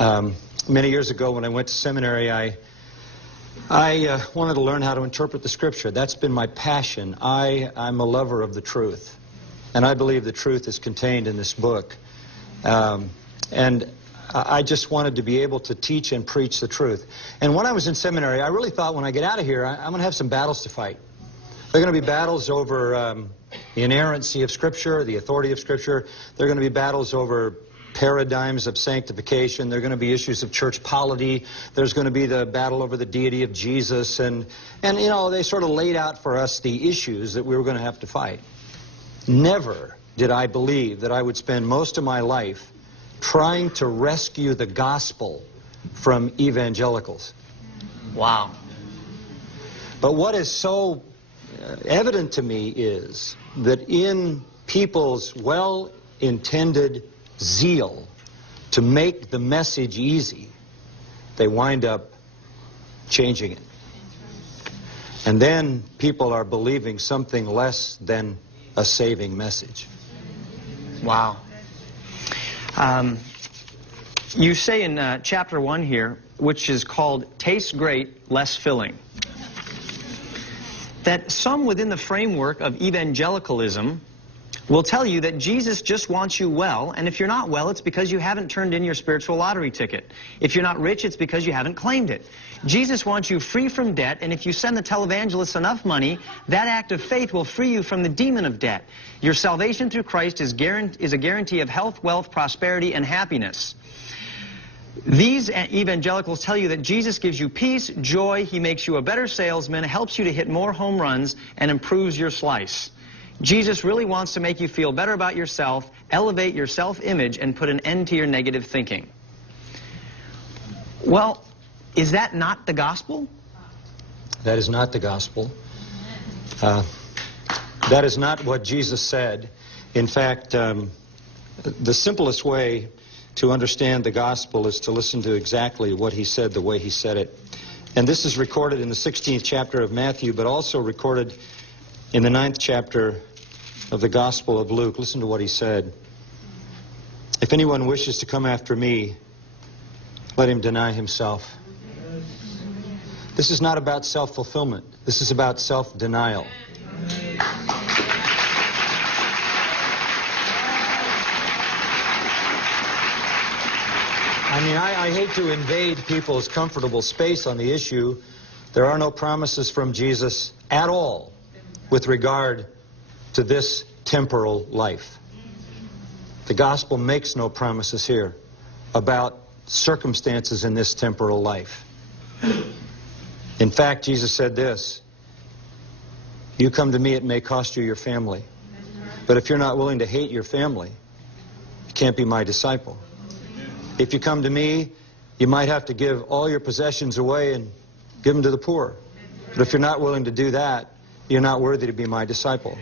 Many years ago when I went to seminary, I wanted to learn how to interpret the Scripture. That's been my passion. I'm a lover of the truth. And I believe the truth is contained in this book. And I just wanted to be able to teach and preach the truth. And when I was in seminary, I really thought when I get out of here, I'm going to have some battles to fight. There are going to be battles over the inerrancy of Scripture, the authority of Scripture. There are going to be battles over paradigms of sanctification. There are going to be issues of church polity. There's going to be the battle over the deity of Jesus. And you know, they sort of laid out for us the issues that we were going to have to fight. Never did I believe that I would spend most of my life trying to rescue the gospel from evangelicals. Wow. But what is so evident to me is that in people's well-intended zeal to make the message easy, they wind up changing it. And then people are believing something less than a saving message. Wow. You say in chapter 1 here, which is called Tastes Great, Less Filling, that some within the framework of evangelicalism will tell you that Jesus just wants you well, and if you're not well, it's because you haven't turned in your spiritual lottery ticket. If you're not rich, it's because you haven't claimed it. Jesus wants you free from debt, and if you send the televangelists enough money, that act of faith will free you from the demon of debt. Your salvation through Christ is a guarantee of health, wealth, prosperity, and happiness. These evangelicals tell you that Jesus gives you peace, joy, he makes you a better salesman, helps you to hit more home runs, and improves your slice. Jesus really wants to make you feel better about yourself, elevate your self-image, and put an end to your negative thinking. Well, is that not the gospel? That is not the gospel. That is not what Jesus said. In fact, the simplest way to understand the gospel is to listen to exactly what he said the way he said it. And this is recorded in the 16th chapter of Matthew, but also recorded in the 9th chapter of the Gospel of Luke. Listen to what he said. If anyone wishes to come after me, let him deny himself. This is not about self-fulfillment. This is about self-denial. I mean, I hate to invade people's comfortable space on the issue. There are no promises from Jesus at all with regard to this temporal life. The gospel makes no promises here about circumstances in this temporal life. In fact, Jesus said this: you come to me, it may cost you your family. But if you're not willing to hate your family, you can't be my disciple. If you come to me, you might have to give all your possessions away and give them to the poor. But if you're not willing to do that, you're not worthy to be my disciple.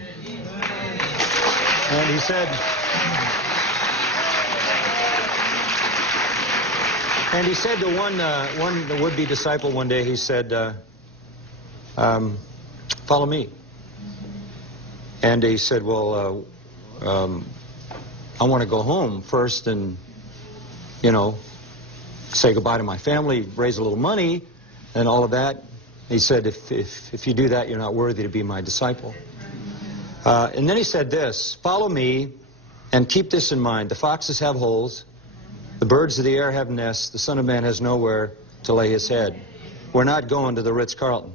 And he said, to one would-be disciple one day, he said, follow me. And he said, well, I want to go home first and, you know, say goodbye to my family, raise a little money, and all of that. He said, if you do that, you're not worthy to be my disciple. And then he said this: follow me and keep this in mind. The foxes have holes, the birds of the air have nests, the Son of Man has nowhere to lay his head. We're not going to the Ritz-Carlton.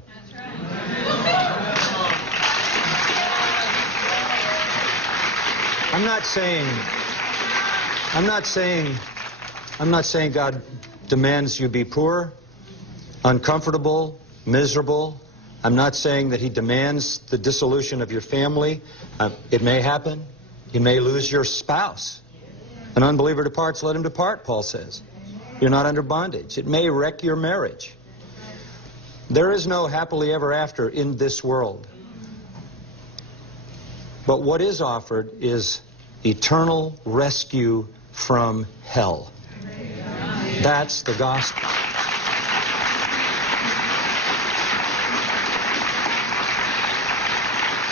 I'm not saying God demands you be poor, uncomfortable, miserable. I'm not saying that he demands the dissolution of your family. It may happen. You may lose your spouse. An unbeliever departs, let him depart, Paul says. You're not under bondage. It may wreck your marriage. There is no happily ever after in this world. But what is offered is eternal rescue from hell. That's the gospel.